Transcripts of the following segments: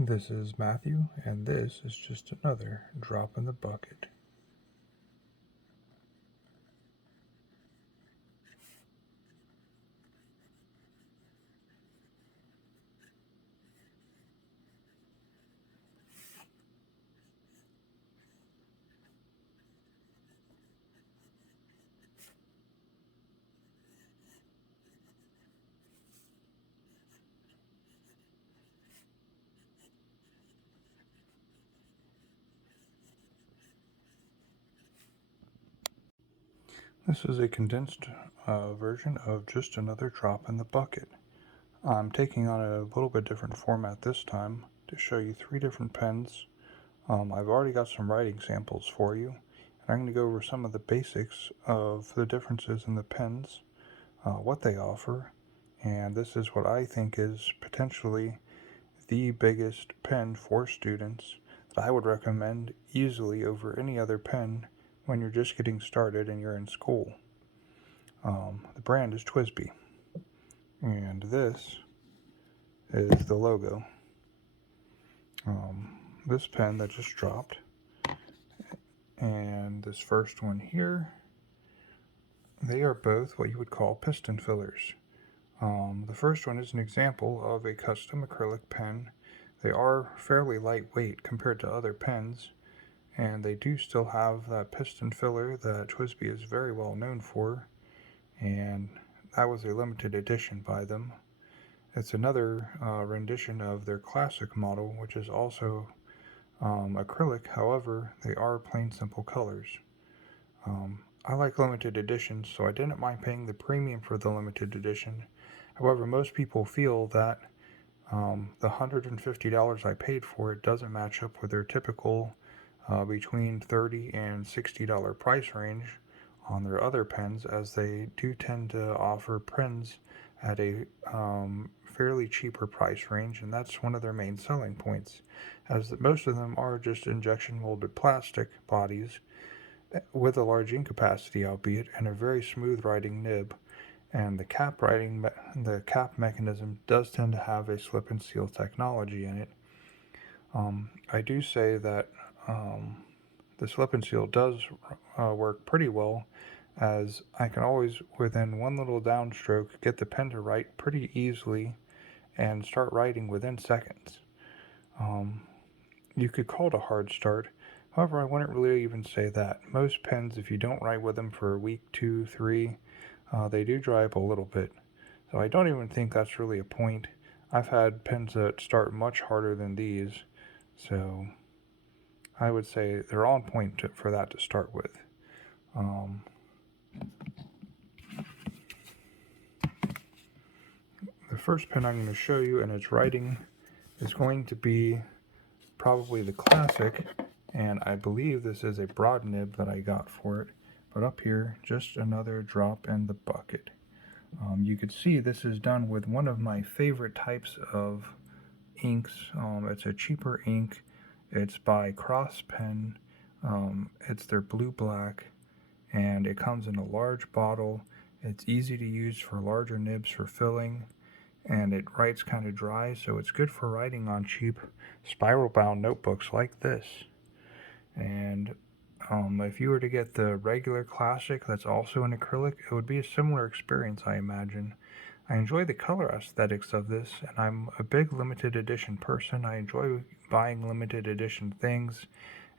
This is Matthew, and this is just another drop in the bucket. This is a condensed version of just another drop in the bucket. I'm taking on a little bit different format this time to show you 3 different pens. I've already got some writing samples for you, and I'm going to go over some of the basics of the differences in the pens, what they offer, and this is what I think is potentially the biggest pen for students that I would recommend easily over any other pen when you're just getting started and you're in school. The brand is TWSBI, and this is the logo. This pen that just dropped, and this first one here, they are both what you would call piston fillers. The first one is an example of a custom acrylic pen. They are fairly lightweight compared to other pens, and they do still have that piston filler that TWSBI is very well known for, and that was a limited edition by them. It's another rendition of their classic model, which is also acrylic. However, they are plain simple colors. I like limited editions, so I didn't mind paying the premium for the limited edition. However, most people feel that the $150 I paid for it doesn't match up with their typical between $30 and $60 price range on their other pens, as they do tend to offer pens at a fairly cheaper price range, and that's one of their main selling points, as most of them are just injection molded plastic bodies with a large ink capacity, albeit, and a very smooth writing nib. And the cap mechanism does tend to have a slip and seal technology in it. I do say that the slip and seal does work pretty well, as I can always, within one little downstroke, get the pen to write pretty easily and start writing within seconds. You could call it a hard start. However, I wouldn't really even say that. Most pens, if you don't write with them for a week, 2, 3, they do dry up a little bit. So I don't even think that's really a point. I've had pens that start much harder than these, so I would say they're on point for that to start with. The first pen I'm going to show you and its writing is going to be probably the classic, and I believe this is a broad nib that I got for it, but up here, just another drop in the bucket. You can see this is done with one of my favorite types of inks. It's a cheaper ink. It's by Cross Pen. It's their blue black, and it comes in a large bottle. It's easy to use for larger nibs for filling, and it writes kind of dry, so it's good for writing on cheap spiral bound notebooks like this. And if you were to get the regular classic that's also in acrylic, it would be a similar experience, I imagine. I enjoy the color aesthetics of this, and I'm a big limited edition person. I enjoy buying limited edition things,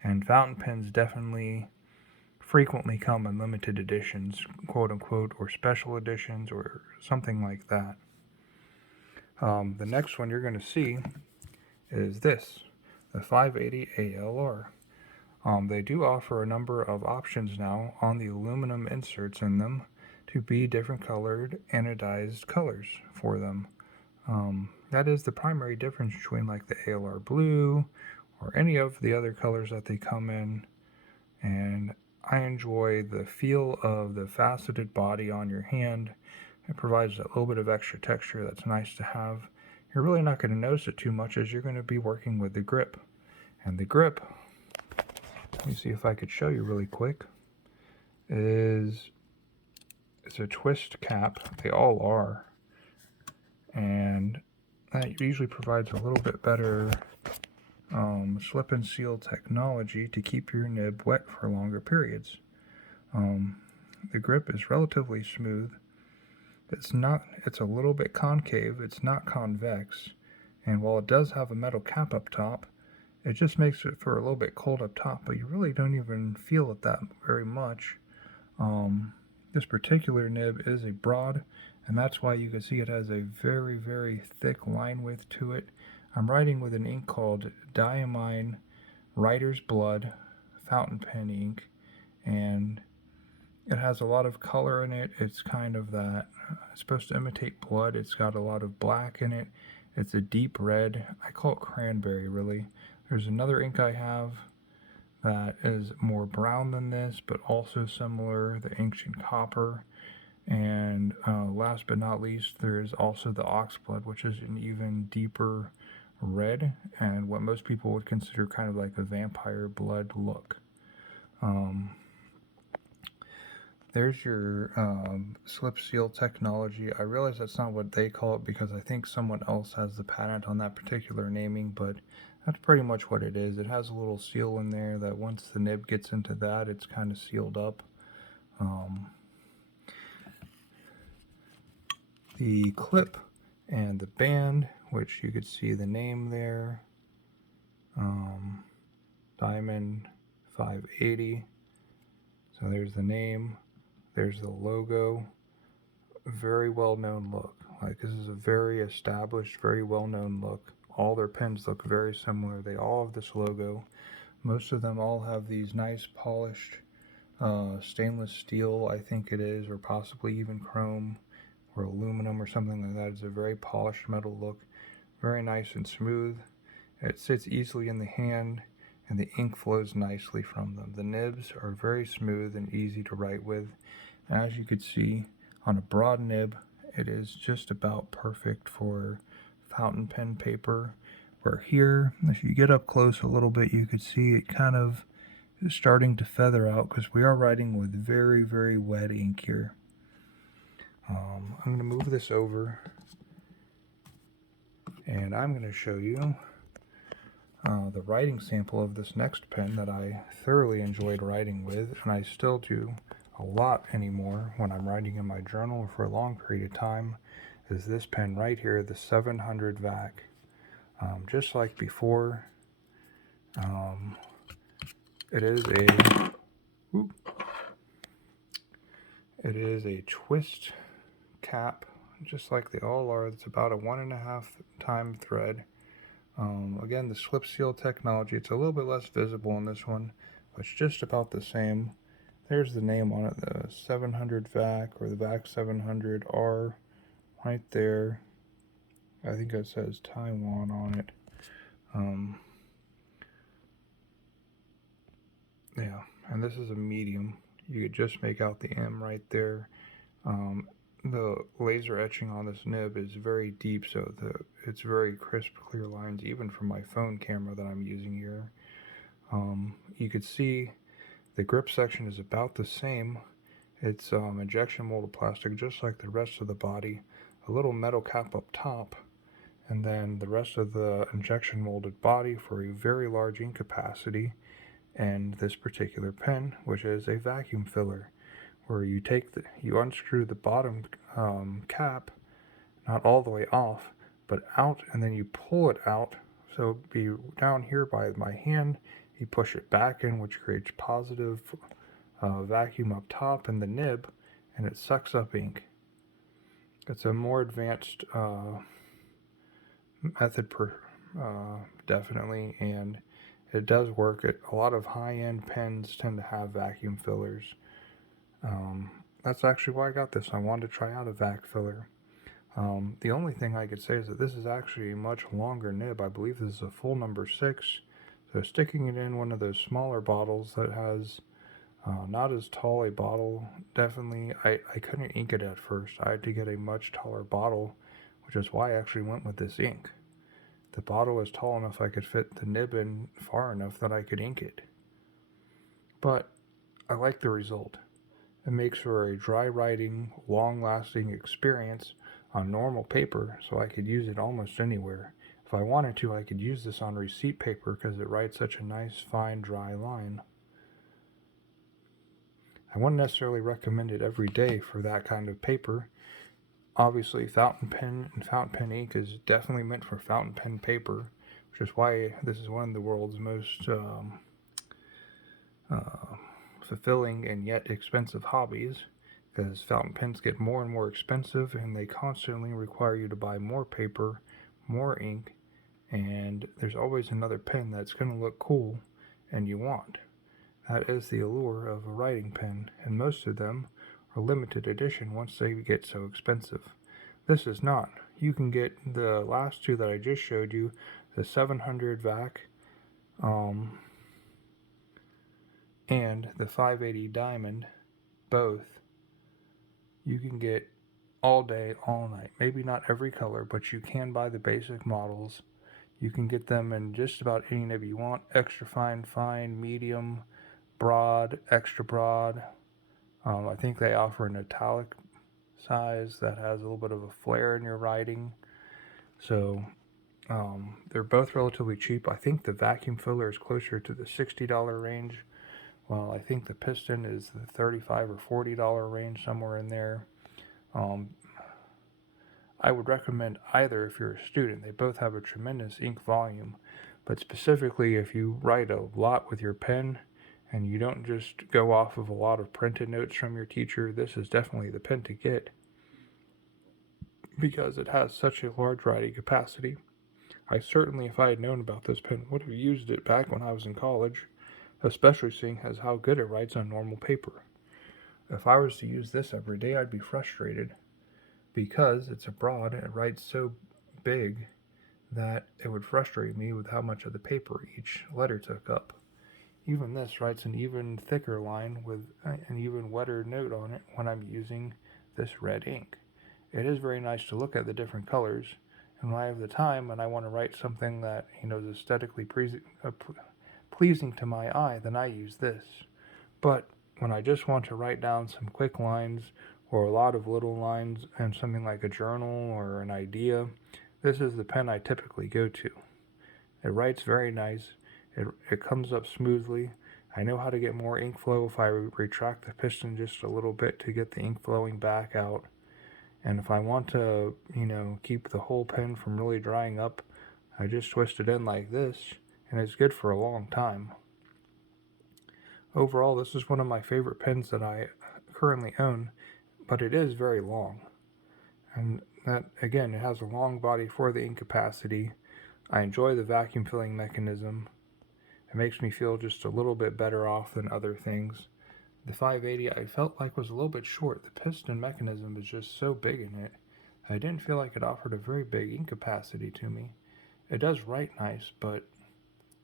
and fountain pens definitely frequently come in limited editions, quote unquote, or special editions, or something like that. The next one you're going to see is this, the 580 ALR. They do offer a number of options now on the aluminum inserts in them to be different colored anodized colors for them. That is the primary difference between like the ALR blue or any of the other colors that they come in, and I enjoy the feel of the faceted body on your hand. It provides a little bit of extra texture that's nice to have. You're really not going to notice it too much as you're going to be working with the grip. And the grip, let me see if I could show you really quick, it's a twist cap. They all are. And that usually provides a little bit better slip and seal technology to keep your nib wet for longer periods. The grip is relatively smooth. It's a little bit concave, it's not convex, and while it does have a metal cap up top, it just makes it for a little bit cold up top, but you really don't even feel it that very much. This particular nib is a broad, and that's why you can see it has a very, very thick line width to it. I'm writing with an ink called Diamine Writer's Blood fountain pen ink, and it has a lot of color in it. It's kind of that, it's supposed to imitate blood. It's got a lot of black in it. It's a deep red. I call it cranberry, really. There's another ink I have that is more brown than this, but also similar, the ancient copper. And last but not least, there's also the oxblood, which is an even deeper red, and what most people would consider kind of like a vampire blood look. There's your slip seal technology. I realize that's not what they call it because I think someone else has the patent on that particular naming, but that's pretty much what it is. It has a little seal in there that once the nib gets into that, it's kind of sealed up. The clip and the band, which you could see the name there, Diamond 580. So there's the name. There's the logo. Very well-known look. Like, this is a very established, very well-known look. All their pens look very similar. They all have this logo. Most of them all have these nice polished stainless steel, I think it is, or possibly even chrome or aluminum or something like that. It's a very polished metal look. Very nice and smooth. It sits easily in the hand, and the ink flows nicely from them. The nibs are very smooth and easy to write with. And as you could see, on a broad nib, it is just about perfect for fountain pen paper. Where here, if you get up close a little bit, you could see it kind of is starting to feather out because we are writing with very, very wet ink here. I'm going to move this over, and I'm going to show you the writing sample of this next pen that I thoroughly enjoyed writing with, and I still do a lot anymore when I'm writing in my journal for a long period of time, is this pen right here, the 700 VAC. Just like before, it is a twist cap, just like they all are. It's about a 1.5 time thread. Again, the slip seal technology, it's a little bit less visible in this one, but it's just about the same. There's the name on it, the 700 VAC, or the VAC 700R, right there. I think it says Taiwan on it. Yeah, and this is a medium. You could just make out the M right there. The laser etching on this nib is very deep, so it's very crisp, clear lines, even from my phone camera that I'm using here. You could see the grip section is about the same. It's injection molded plastic, just like the rest of the body. A little metal cap up top, and then the rest of the injection molded body for a very large ink capacity. And this particular pen, which is a vacuum filler, where you unscrew the bottom cap, not all the way off, but out, and then you pull it out. So it'd be down here by my hand. You push it back in, which creates positive vacuum up top in the nib, and it sucks up ink. It's a more advanced method, definitely, and it does work. A lot of high-end pens tend to have vacuum fillers. That's actually why I got this. I wanted to try out a vac filler. The only thing I could say is that this is actually a much longer nib. I believe this is a full number 6. So sticking it in one of those smaller bottles that has not as tall a bottle, definitely, I couldn't ink it at first. I had to get a much taller bottle, which is why I actually went with this ink. The bottle was tall enough I could fit the nib in far enough that I could ink it. But I like the result. It makes for a dry writing, long-lasting experience, on normal paper, so I could use it almost anywhere. If I wanted to, I could use this on receipt paper because it writes such a nice, fine, dry line. I wouldn't necessarily recommend it every day for that kind of paper. Obviously, fountain pen and fountain pen ink is definitely meant for fountain pen paper, which is why this is one of the world's most fulfilling and yet expensive hobbies, because fountain pens get more and more expensive and they constantly require you to buy more paper, more ink, and there's always another pen that's going to look cool and you want. That is the allure of a writing pen, and most of them are limited edition once they get so expensive. This is not. You can get the last two that I just showed you, the 700 VAC and the 580 Diamond, both. You can get all day, all night. Maybe not every color, but you can buy the basic models. You can get them in just about any nib you want. Extra fine, fine, medium, broad, extra broad. I think they offer an italic size that has a little bit of a flare in your writing. So they're both relatively cheap. I think the vacuum filler is closer to the $60 range, while I think the piston is the $35 or $40 range, somewhere in there. I would recommend either if you're a student. They both have a tremendous ink volume, but specifically if you write a lot with your pen and you don't just go off of a lot of printed notes from your teacher, this is definitely the pen to get because it has such a large writing capacity. I certainly, if I had known about this pen, would have used it back when I was in college, especially seeing as how good it writes on normal paper. If I was to use this every day, I'd be frustrated because it's a broad and it writes so big that it would frustrate me with how much of the paper each letter took up. Even this writes an even thicker line with an even wetter note on it when I'm using this red ink. It is very nice to look at the different colors, and when I have the time and I want to write something that is aesthetically pleasing to my eye, then I use this. But when I just want to write down some quick lines or a lot of little lines and something like a journal or an idea, this is the pen I typically go to. It writes very nice. It comes up smoothly. I know how to get more ink flow if I retract the piston just a little bit to get the ink flowing back out. And if I want to, keep the whole pen from really drying up, I just twist it in like this, and it's good for a long time. Overall, this is one of my favorite pens that I currently own, but it is very long. And that, again, it has a long body for the ink capacity. I enjoy the vacuum filling mechanism. It makes me feel just a little bit better off than other things. The 580 I felt like was a little bit short. The piston mechanism is just so big in it. I didn't feel like it offered a very big ink capacity to me. It does write nice, but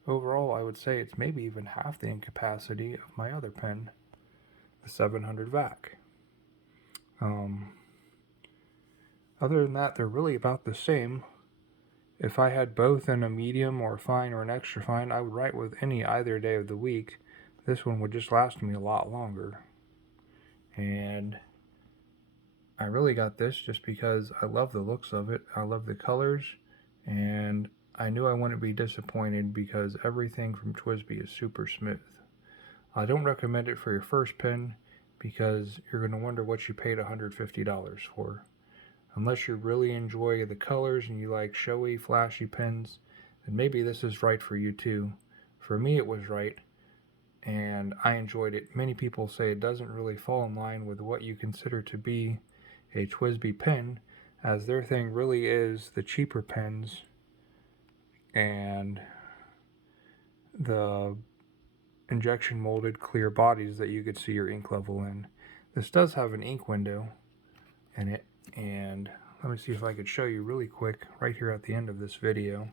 overall I would say it's maybe even half the ink capacity of my other pen, the 700 VAC. Other than that, they're really about the same. If I had both in a medium or fine or an extra fine, I would write with either day of the week. This one would just last me a lot longer. And I really got this just because I love the looks of it. I love the colors, and I knew I wouldn't be disappointed because everything from TWSBI is super smooth. I don't recommend it for your first pen because you're going to wonder what you paid $150 for. Unless you really enjoy the colors and you like showy, flashy pens, then maybe this is right for you too. For me, it was right, and I enjoyed it. Many people say it doesn't really fall in line with what you consider to be a TWSBI pen, as their thing really is the cheaper pens and the injection molded clear bodies that you could see your ink level in. This does have an ink window in it, and let me see if I could show you really quick right here at the end of this video.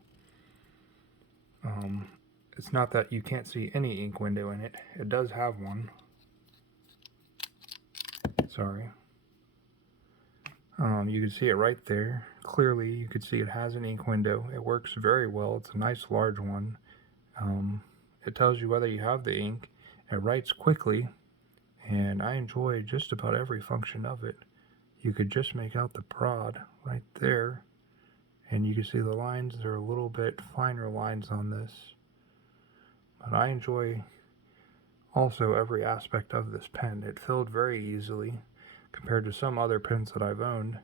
It's not that you can't see any ink window in it. It does have one. Sorry. You can see it right there. Clearly, you can see it has an ink window. It works very well. It's a nice large one. It tells you whether you have the ink. It writes quickly, and I enjoy just about every function of it. you could just make out the prod right there, and you can see the lines are a little bit finer lines on this. But I enjoy also every aspect of this pen. It filled very easily compared to some other pens that I've owned.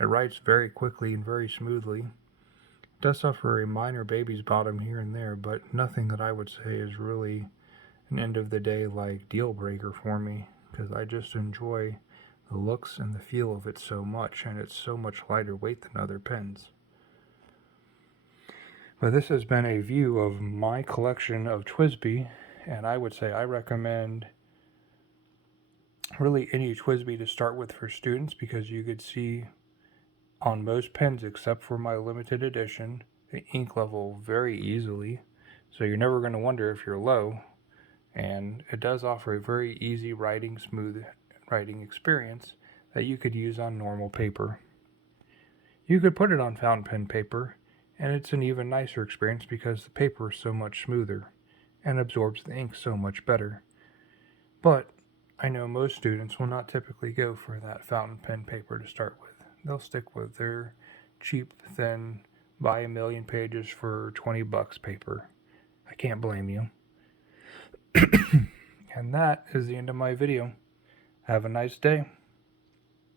It writes very quickly and very smoothly. It does suffer a minor baby's bottom here and there, but nothing that I would say is really an end of the day like deal breaker for me, because I just enjoy the looks and the feel of it so much, and it's so much lighter weight than other pens. But this has been a view of my collection of TWSBI, and I would say I recommend really any TWSBI to start with for students, because you could see on most pens except for my limited edition the ink level very easily, so you're never going to wonder if you're low, and it does offer a very easy writing, smooth writing experience that you could use on normal paper. You could put it on fountain pen paper, and it's an even nicer experience because the paper is so much smoother and absorbs the ink so much better. But I know most students will not typically go for that fountain pen paper to start with. They'll stick with their cheap, thin, buy a million pages for $20 paper. I can't blame you. And that is the end of my video. Have a nice day.